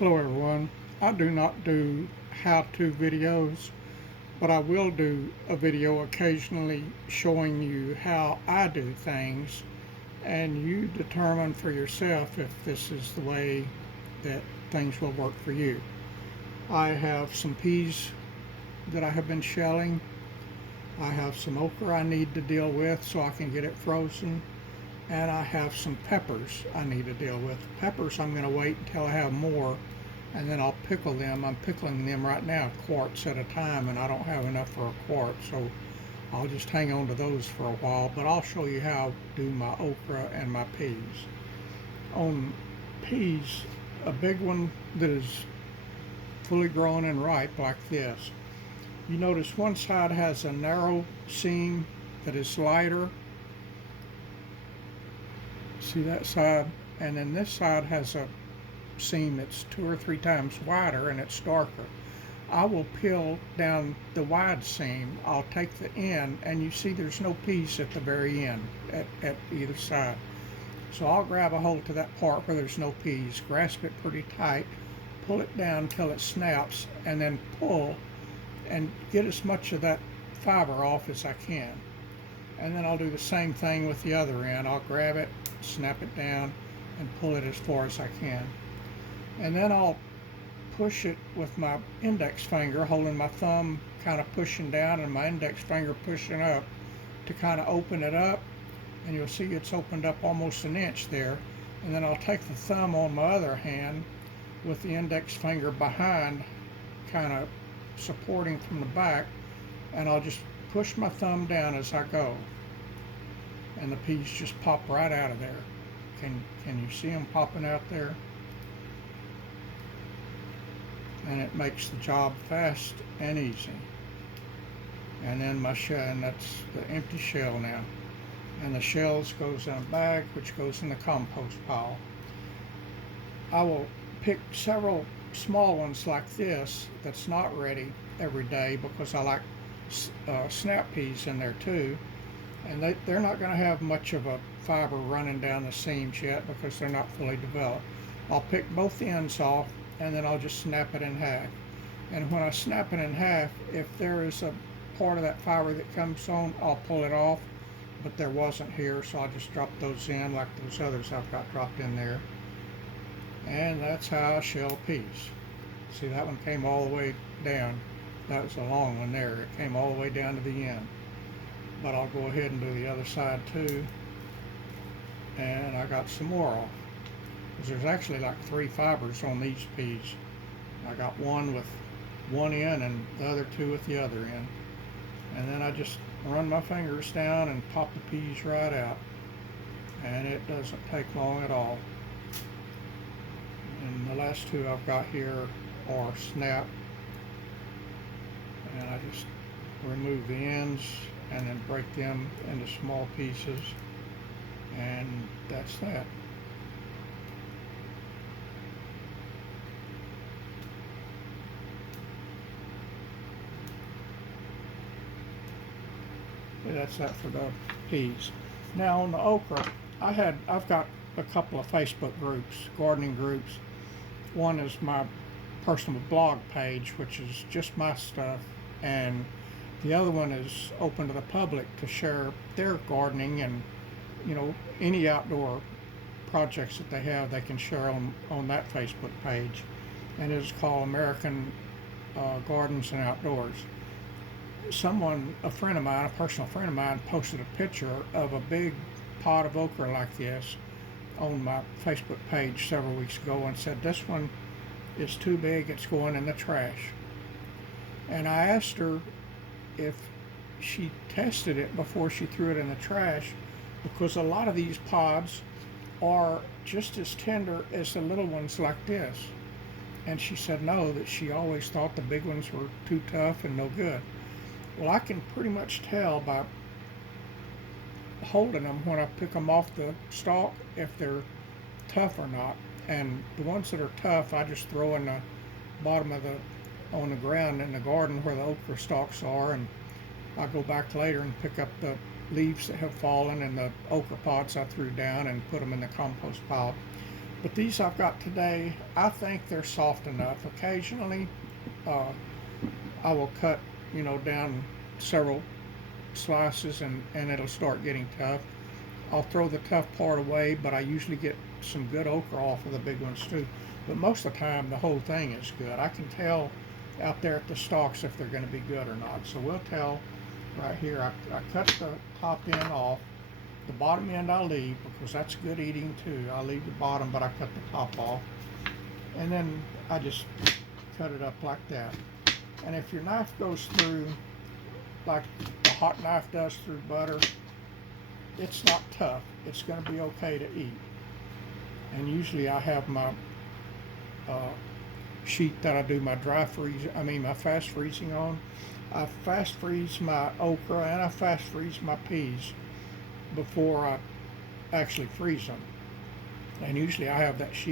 Hello everyone. I do not do how-to videos, but I will do a video occasionally showing you how I do things, and you determine for yourself if this is the way that things will work for you. I have some peas that I have been shelling. I have some okra I need to deal with so I can get it frozen, and I have some peppers I need to deal with. Peppers I'm going to wait until I have more, and then I'll pickle them. I'm pickling them right now quarts at a time, and I don't have enough for a quart, so I'll just hang on to those for a while, but I'll show you how I do my okra and my peas. On peas, a big one that is fully grown and ripe like this, you notice one side has a narrow seam that is lighter. See that side? And then this side has a seam that's 2 or 3 times wider and it's darker. I will peel down the wide seam. I'll take the end, and you see there's no piece at the very end at either side. So I'll grab a hold to that part where there's no piece, grasp it pretty tight, pull it down till it snaps, and then pull and get as much of that fiber off as I can. And then I'll do the same thing with the other end. I'll grab it, snap it down, and pull it as far as I can. And then I'll push it with my index finger, holding my thumb kind of pushing down and my index finger pushing up to kind of open it up. And you'll see it's opened up almost an inch there. And then I'll take the thumb on my other hand with the index finger behind, kind of supporting from the back, and I'll just push my thumb down as I go. And the peas just pop right out of there. Can you see them popping out there? And it makes the job fast and easy. And then my shell, and that's the empty shell now. And the shells goes in a bag, which goes in the compost pile. I will pick several small ones like this that's not ready every day, because I like snap peas in there too. And they're not going to have much of a fiber running down the seams yet because they're not fully developed. I'll pick both ends off, and then I'll just snap it in half. And when I snap it in half, if there is a part of that fiber that comes on, I'll pull it off, but there wasn't here, so I'll just drop those in like those others I've got dropped in there. And that's how I shell peas. See, that one came all the way down. That was a long one there. It came all the way down to the end. But I'll go ahead and do the other side too. And I got some more off. There's actually like 3 fibers on these peas. I got one with one end and the other 2 with the other end. And then I just run my fingers down and pop the peas right out. And it doesn't take long at all. And the last 2 I've got here are snap. And I just remove the ends and then break them into small pieces. And that's that. That's that for the peas. Now on the okra, I've got a couple of Facebook groups, gardening groups. One is my personal blog page, which is just my stuff, and the other one is open to the public to share their gardening and, any outdoor projects that they have, they can share on that Facebook page. And it is called American Gardens and Outdoors. A friend of mine, a personal friend of mine, posted a picture of a big pot of okra like this on my Facebook page several weeks ago and said, this one is too big, it's going in the trash. And I asked her if she tested it before she threw it in the trash, because a lot of these pods are just as tender as the little ones like this. And she said no, that she always thought the big ones were too tough and no good. Well, I can pretty much tell by holding them when I pick them off the stalk if they're tough or not. And the ones that are tough, I just throw in the bottom of on the ground in the garden where the okra stalks are, and I'll go back later and pick up the leaves that have fallen and the okra pods I threw down and put them in the compost pile. But these I've got today, I think they're soft enough. Occasionally, uh, I will cut, down several slices and it'll start getting tough. I'll throw the tough part away, but I usually get some good okra off of the big ones too. But most of the time, the whole thing is good. I can tell out there at the stalks if they're going to be good or not. So we'll tell right here. I cut the top end off. The bottom end I leave because that's good eating too. I leave the bottom, but I cut the top off. And then I just cut it up like that. And if your knife goes through, like the hot knife does through butter, it's not tough. It's going to be okay to eat. And usually I have my sheet that I do my my fast freezing on. I fast freeze my okra and I fast freeze my peas before I actually freeze them. And usually I have that sheet